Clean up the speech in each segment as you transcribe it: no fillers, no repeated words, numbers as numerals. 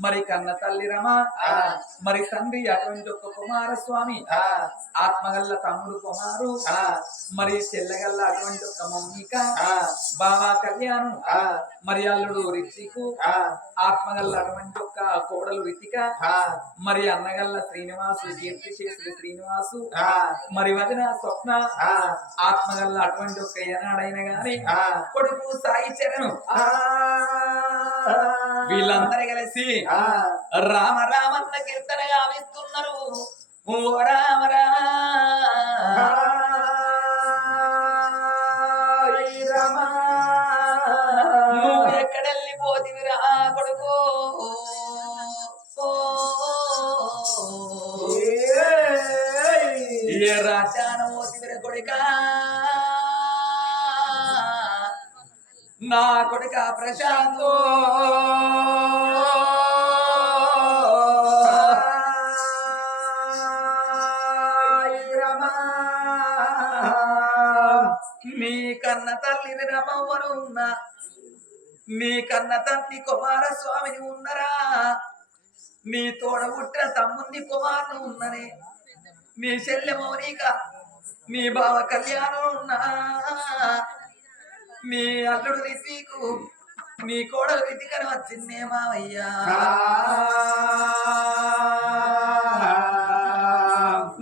మరి కన్న తల్లి రమ మరి తండ్రి అటువంటి ఒక కుమారస్వామి ఆత్మగల్ల తమ్ముడు కుమారు మరి చెల్లగల్ల అటువంటి ఒక మౌనిక బావా కళ్యాణం మరి అల్లుడు రితికు ఆత్మగల్ల అటువంటి ఒక కోడలు రితిక మరి అన్నగల్ల శ్రీనివాసు కీర్తిశేషుడు శ్రీనివాసు మరి వదిన స్వప్న ఆత్మగల్ల అటువంటి ఒక ఏనాడైన గాని కొడుకు సాయి చరణు వీళ్ళందరూ కలిసి రామ రామన్న కీర్తన గావిస్తున్నారు. ఓ రామ రామ నువ్వు ఎక్కడెళ్ళిపోతివిరా కొడుకు ఏ రాజాన పోతివిర కొడుక నా కొడుక ప్రశాంతో నీ కన్న తల్లిని రమవ్వను ఉన్నా నీ కన్న తండ్రి కుమారస్వామిని ఉన్నరా నీ తోడ పుట్టిన తమ్ముని కుమారుని ఉన్ననే నీ చెల్లె మౌనిక నీ బావ కళ్యాణం ఉన్నా నీ అల్లుడు రితికు నీ కోడలు రితికని వచ్చిందే మావయ్యా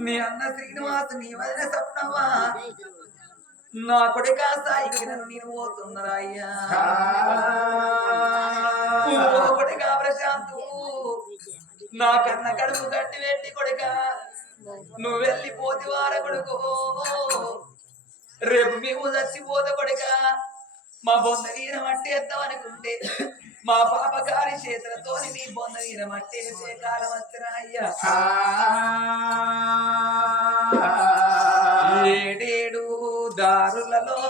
నీ అన్న శ్రీనివాసు నీ వదిన సప్నవా నా కొడుక సాయికి నేను పోతున్నారా అయ్యా కొడుక ప్రశాంతు నా కన్న కడుపు గట్టి పెట్టి కొడుక నువ్వు వెళ్ళిపోతివార కొడుకు రేపు మేము చచ్చిపోతే కొడుక మా బొందగీన మట్టి ఎద్దామనుకుంటే మా పాప గారి చేతులతో నీ బొందగీన మట్టి వేసే కాలం వచ్చినా అయ్యా ఏడేడు దారులలో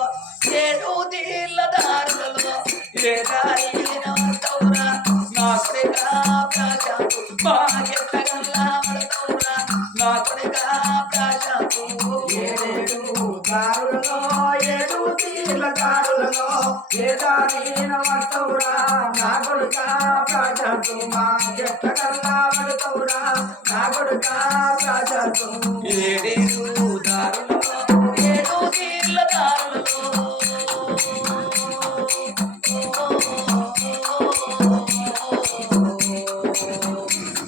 ఏడు తీర్ల దారులలో ఏ దారి తౌరా నా కొడుక ప్రశాంతు బాగెట్టగల్లా పడతౌరా నా కొడుక ప్రశాంతు ఏడేడు దారులలో ఏడు తీర్ల దారులలో ఏ దారి వస్తౌరా నా కొడుక ప్రశాంతు బాగెట్టగల్లా పడతౌరా నా కొడుక ప్రశాంతు ఏడేడు దారులలో ఏడు తీర్ల దారులలో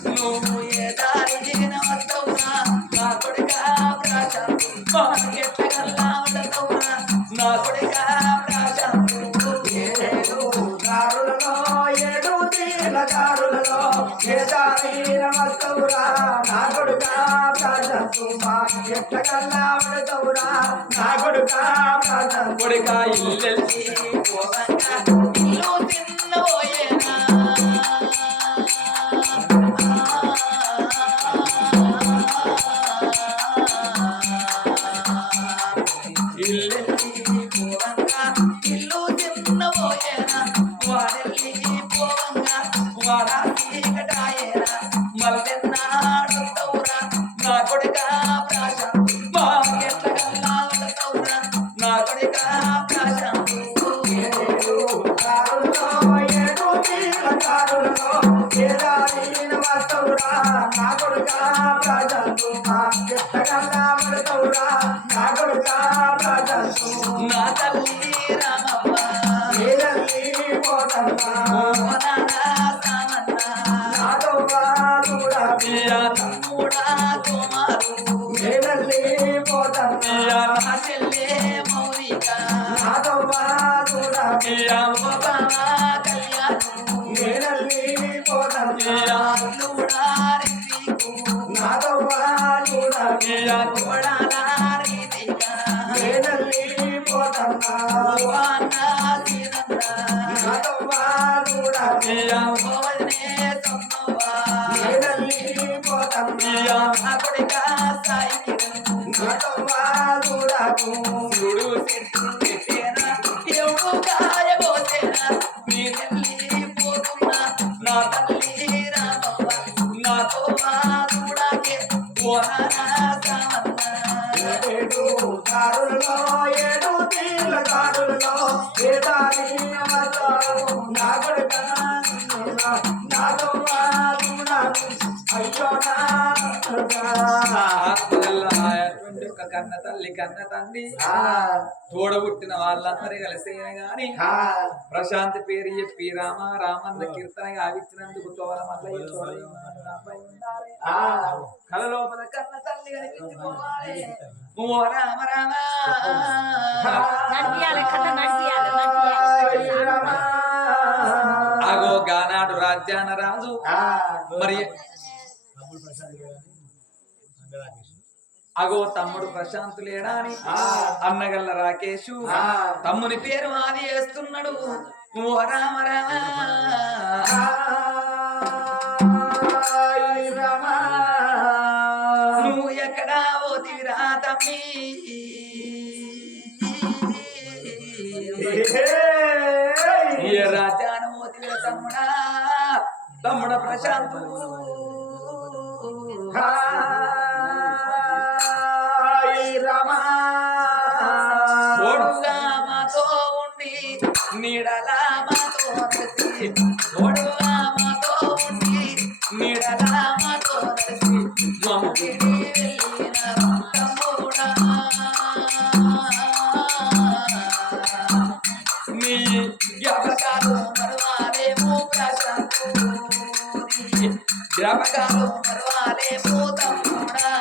నువ్వు ఏ దారి వస్తవురా నా కొడుక ప్రశాంతు బాగెట్టగల్లా పడతౌరా నా కొడుక ప్రశాంతు ఏడు దారులలో ఏడు తీర్ల దారులలో ఏ దారి వస్తౌరా నా కొడుక ప్రశాంతు ఎట్టగల్లా పడతౌరా నా కొడుక ప్రశాంతు కొడుక ఇల్లెల్లి పోవంగా ఇల్లు తిన్నబోయేనా ఇల్లెల్లి పోవంగా ఇల్లు తిన్నబోయేనా వాడెల్లి పోవంగా వాడా చీకటాయేనా మల్లెన్నాడుతౌరా నా కొడుక ప్రశాంతు బాగెట్టగల్లా పడతౌరా నా కొడుక ప్రశాంతు ఏడు దారులలో ఏడు తీర్ల దారులలో ఏ దారి వస్తౌరా నా కొడుక ప్రశాంతు ఎట్టగల్లా పడతౌరా నా కొడుక ప్రశాంతు నా తల్లి రామవ్వ ఏదల్లి పోతన్నా ఓ నాన్న సామన్న నాతో దూరా పియా తమ్ముడా కుమారు ఏదల్లి పోతన్నా పియా నా చెల్లె మౌనిక నాతో దూరా పియా బాబా కళ్యాణం ఏదల్లి పోతన్నా పియా అల్లుడా రితికు నాతో దూరా పియా కోడల రితిక ఏదల్లి పోతన్నా ఓ అన్న సీనన్న నాతో దూరా పియా వదినే సమ్మవ్వ ఏదల్లి పోతన్నా పియా నా కొడుక సాయికి నాతో దూరా చూడు చెట్టు పెట్టేనా ఎవడు కాయబోతేనా నీ తల్లి పోతున్నా నా తల్లి రామవ్వ నాతో చూడాకే ఓ నాన్న సామన్న ఏడు దారులలో ఏడు తీర్ల దారులలో ఏ దారి వస్తావు నా కొడుక నాతో ఆత్మగల్ల అటువంటి ఒక కన్న తల్లి కన్న తండ్రి తోడబుట్టిన వాళ్ళందరూ కలిసేనే గాని ప్రశాంత్ పేరు చెప్పి రామన్న కీర్తన ఆవిచ్చినందుకు తోడ మల్లయ్య తోడై ఉన్నాడు, రాపై ఉండాలి. కల లోపల కన్న తల్లి కనిపించుకోవాలి. ఓ రామ రామ అగో గానాడు రాజ్యాన రాజు మరి అగో తమ్ముడు ప్రశాంత్ లేడా అని అన్నగల్ల రాకేషు తమ్ముని పేరు ఆది వేస్తున్నాడు. ఓ రామ రామ నువ్వు ఎక్కడా పోతివిరా తమ్మి, ఏ రాజ్యాన పోతివిరా తమ్ముడా, తమ్ముడ ప్రశాంతు తోడుగా మాతో ఉండి నీడలా మాతో నడిచి, తోడుగా మాతో ఉండి నీడలా మాతో నడిచి మమ్ముడిని వెళ్ళిన తమ్ముడా, నీ జ్ఞాపకాలు మరవాలేమో ప్రశాంతు, నీ జ్ఞాపకాలు మరవాలేమో తమ్ముడా.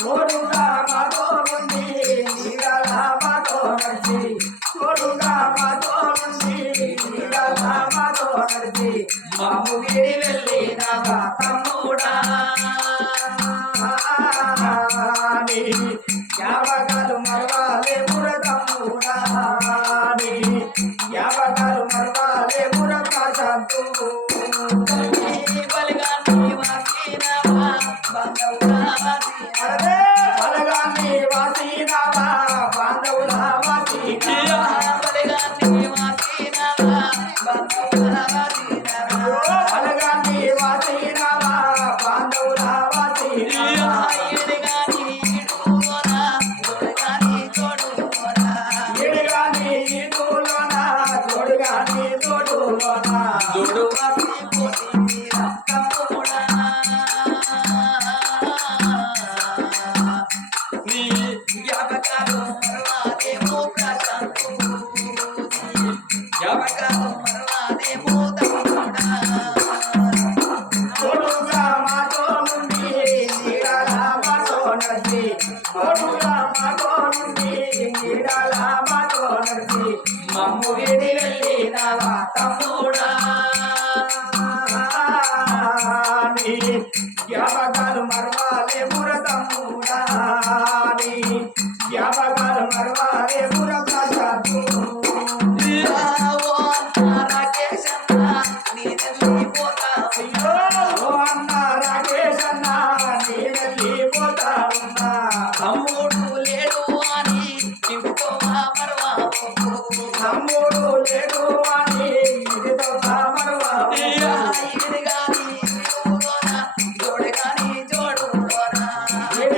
తోడుగా మాతో నుండి నీడలా మాతో నడిచి, తోడుగా మాతో నుండి నీడలా మాతో నడిచి మమ్ము వీడి వెళ్ళినవా తమ్ముడా, నీ జ్ఞాపకాలు మరవాలే పుర తమ్ముడా, నీ జ్ఞాపకాలు మరవాలే పుర ప్రశాంతు. బలగాన్ని వాసినవా బాంధవుల వాసినవా, బలగాన్ని వాసినవా బాంధవుల వాసినవా, ఎడుగాని తోడులోన తోడుగాని తోడులోన జోడు నీ జ్ఞాపకాలు మరవాలేమో ప్రశాంతు, జ్ఞాపకాలు మరవాలేమో తమ్ముడా. తోడుగా మాతో నుండి నీడల మాతో నడిచి, తోడుగా మాతో నుండి నీడల మాతో నడిచి మమ్ము వీడి వెళ్ళినవా తమ్ముడా, నీ జ్ఞాపకాలు మరవాలే పుర తమ్ముడా, నీ జ్ఞాపకాలు మరవాలే పుర ప్రశాంతు. అయ్యో ఓ అన్న రాకేష్ అన్న నీ వెళ్ళిపోతావున్నా, తమ్ముడు లేడు అని ఇంటితో మరవాకు, తమ్ముడు లేడు అని